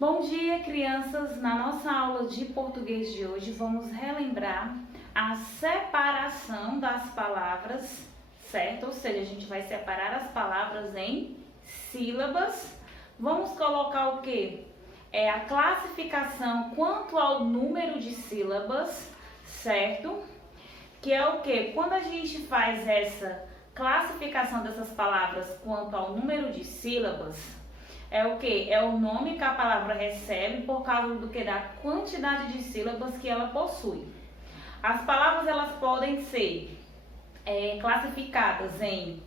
Bom dia, crianças! Na nossa aula de português de hoje, vamos relembrar a separação das palavras, certo? Ou seja, a gente vai separar as palavras em sílabas. Vamos colocar o quê? A classificação quanto ao número de sílabas, certo? Que é o quê? Quando a gente faz essa classificação dessas palavras quanto ao número de sílabas, é o que? É o nome que a palavra recebe por causa do que? Da quantidade de sílabas que ela possui. As palavras elas podem ser classificadas em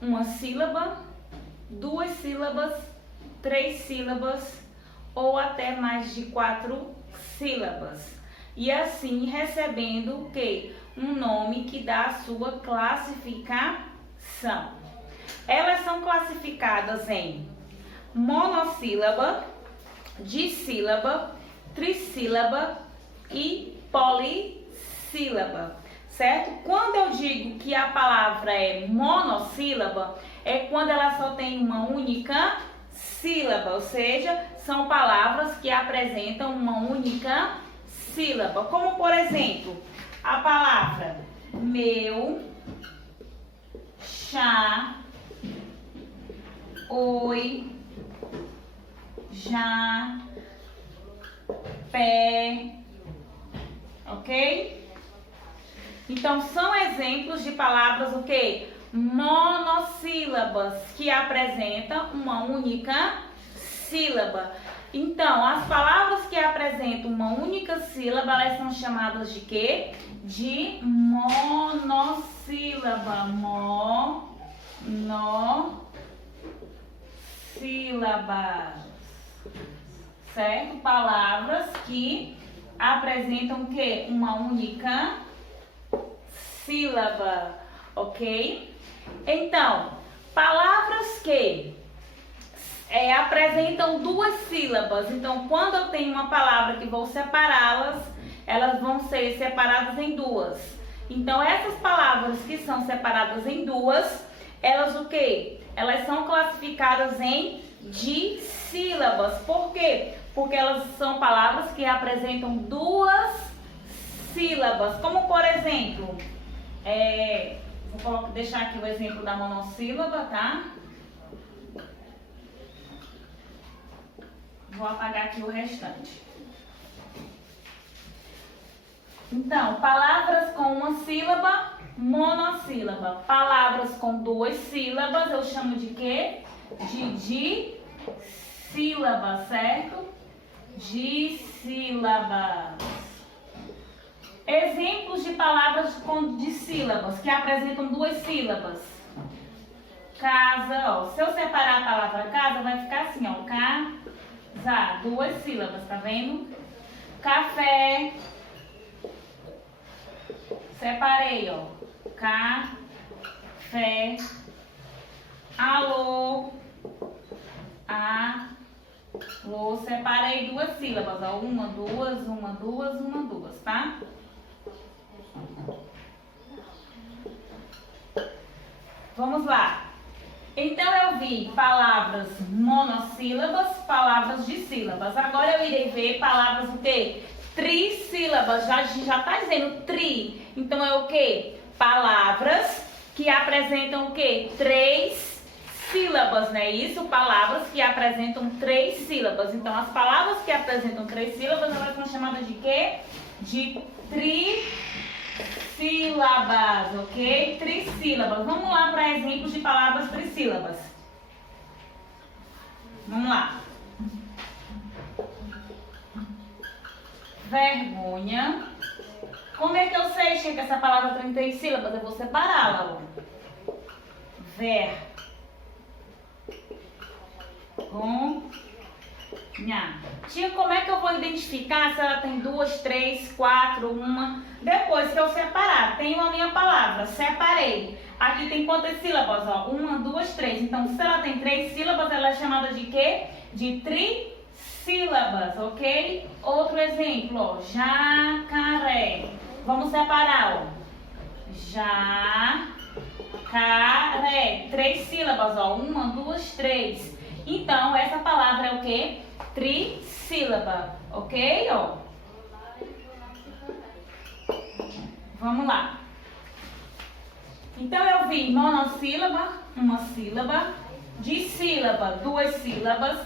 uma sílaba, duas sílabas, três sílabas ou até mais de 4 sílabas. E assim recebendo o que? Um nome que dá a sua classificação. Elas são classificadas em monossílaba, dissílaba, trissílaba e polissílaba, certo? Quando eu digo que a palavra é monossílaba, é quando ela só tem uma única sílaba, ou seja, são palavras que apresentam uma única sílaba, como por exemplo, a palavra meu, chá, oi, já, pé, ok? Então, são exemplos de palavras o quê? Monossílabas, que apresentam uma única sílaba. Então, as palavras que apresentam uma única sílaba, elas são chamadas de quê? De monossílaba. Monossílabas. Certo? Palavras que apresentam o quê? Uma única sílaba, ok? Então, palavras que apresentam duas sílabas. Então, quando eu tenho uma palavra que vou separá-las, elas vão ser separadas em duas. Então, essas palavras que são separadas em duas, elas o quê? Elas são classificadas em dissílabas. Por quê? Porque elas são palavras que apresentam duas sílabas. Como por exemplo, vou deixar aqui o exemplo da monossílaba, tá? Vou apagar aqui o restante. Então, palavras com uma sílaba, monossílaba. Palavras com duas sílabas, eu chamo de quê? De dissílaba, certo? Dissílabas. Exemplos de palavras com dissílabas, que apresentam duas sílabas. Casa, ó. Se eu separar a palavra casa, vai ficar assim, ó. Casa, duas sílabas, tá vendo? Café. Separei, ó. Café. Alô. Alô. Separei duas sílabas, ó. Uma, duas, tá? Vamos lá. Então, eu vi palavras monossílabas, palavras dissílabas. Agora eu irei ver palavras o quê? Trissílabas. Já tá dizendo tri. Então, é o quê? Palavras que apresentam o quê? 3 sílabas, não é isso? Palavras que apresentam 3 sílabas. Então, as palavras que apresentam 3 sílabas, elas são chamadas de quê? De trissílabas, ok? Trissílabas. Vamos lá para exemplos de palavras trissílabas. Vamos lá. Vergonha. Como é que eu sei, Tia, que essa palavra tem 3 sílabas? Eu vou separá-la, ó. Tia, como é que eu vou identificar se ela tem 2, 3, 4, uma? Depois que eu separar, tenho a minha palavra, separei. Aqui tem quantas sílabas? Ó? 1, 2, 3. Então, se ela tem 3 sílabas, ela é chamada de quê? De trissílabas, ok? Outro exemplo, ó. Jacaré. Vamos separar, ó. Jacaré. 3 sílabas, ó. 1, 2, 3. Então, essa palavra é o quê? trissílaba, ok? Ó. Vamos lá. Então eu vi monossílaba, uma sílaba, dissílaba, duas sílabas,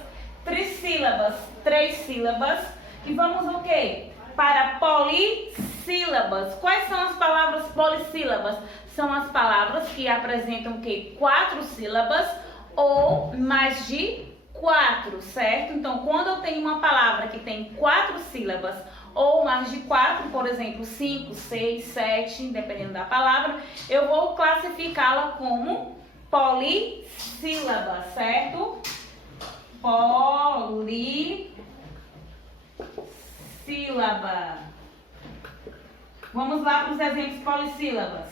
trissílabas, três sílabas e vamos o quê? Para polissílabas. Quais são as palavras polissílabas? São as palavras que apresentam o quê? 4 sílabas ou mais de 4, certo? Então, quando eu tenho uma palavra que tem 4 sílabas ou mais de 4, por exemplo, 5, 6, 7, dependendo da palavra, eu vou classificá-la como polissílaba, certo? Polissílaba. Vamos lá para os exemplos polissílabas.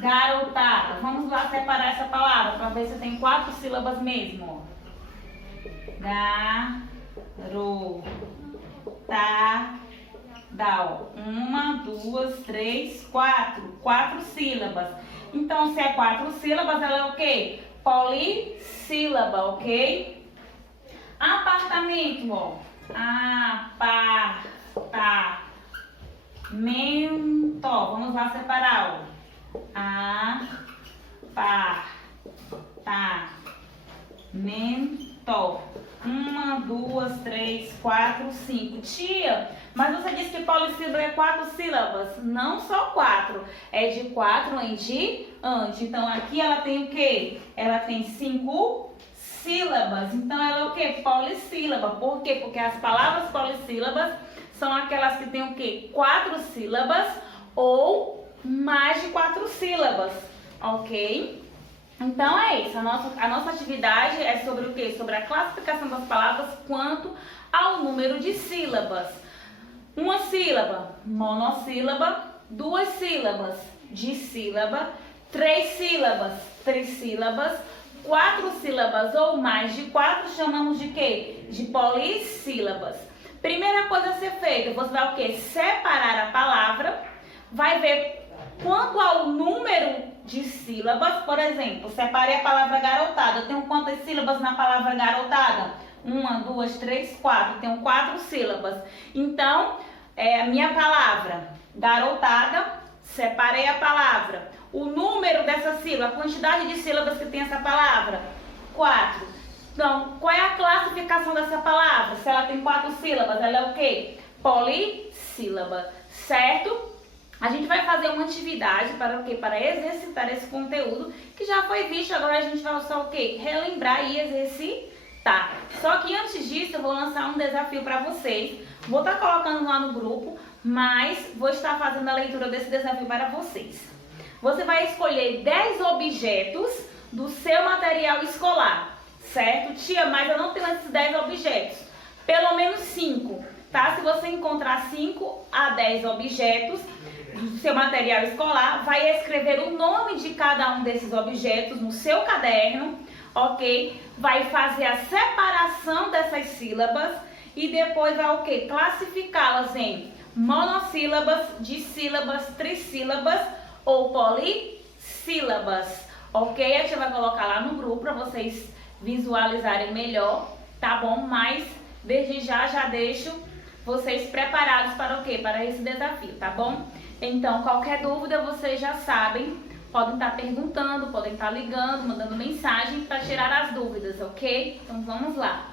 Garotada. Vamos lá separar essa palavra para ver se tem 4 sílabas mesmo. Garotada. 1, 2, 3, 4. 4 sílabas. Então, se é 4 sílabas, ela é o quê? Polissílaba, ok? Apartamento, ó. Apartamento. Vamos lá separar, ó. Apartamento. 1, 2, 3, 4, 5. Tia, mas você disse que polissílaba é 4 sílabas. Não só 4. É de 4 em diante. Então aqui ela tem o quê? Ela tem 5 sílabas. Então ela é o quê? Polissílaba. Por quê? Porque as palavras polissílabas são aquelas que têm o quê? 4 sílabas ou mais de 4 sílabas, ok? Então é isso, a nossa atividade é sobre o quê? Sobre a classificação das palavras quanto ao número de sílabas. Uma sílaba, monossílaba, 2 sílabas, dissílaba, 3 sílabas, trissílabas, 4 sílabas ou mais de 4 chamamos de quê? De polissílabas. Primeira coisa a ser feita, você vai o quê? Separar a palavra, vai ver quanto ao número de sílabas. Por exemplo, separei a palavra garotada. Eu tenho quantas sílabas na palavra garotada? 1, 2, 3, 4. Tenho 4 sílabas. Então, a minha palavra garotada, separei a palavra. O número dessa sílaba, a quantidade de sílabas que tem essa palavra? 4. Então, qual é a classificação dessa palavra? Se ela tem 4 sílabas, ela é o quê? Polissílaba, certo? A gente vai fazer uma atividade para o quê? Para exercitar esse conteúdo que já foi visto. Agora a gente vai só o quê? Relembrar e exercitar. Só que antes disso eu vou lançar um desafio para vocês. Vou estar colocando lá no grupo, mas vou estar fazendo a leitura desse desafio para vocês. Você vai escolher 10 objetos do seu material escolar, certo? Tia, mas eu não tenho esses 10 objetos. Pelo menos 5, tá? Se você encontrar 5 a 10 objetos do seu material escolar, vai escrever o nome de cada um desses objetos no seu caderno, ok? Vai fazer a separação dessas sílabas e depois vai o quê? Classificá-las em monossílabas, dissílabas, trissílabas ou polissílabas, ok? A gente vai colocar lá no grupo para vocês visualizarem melhor, tá bom? Mas desde já deixo vocês preparados para o quê? Para esse desafio, tá bom? Então, qualquer dúvida, vocês já sabem, podem estar perguntando, podem estar ligando, mandando mensagem para tirar as dúvidas, ok? Então, vamos lá.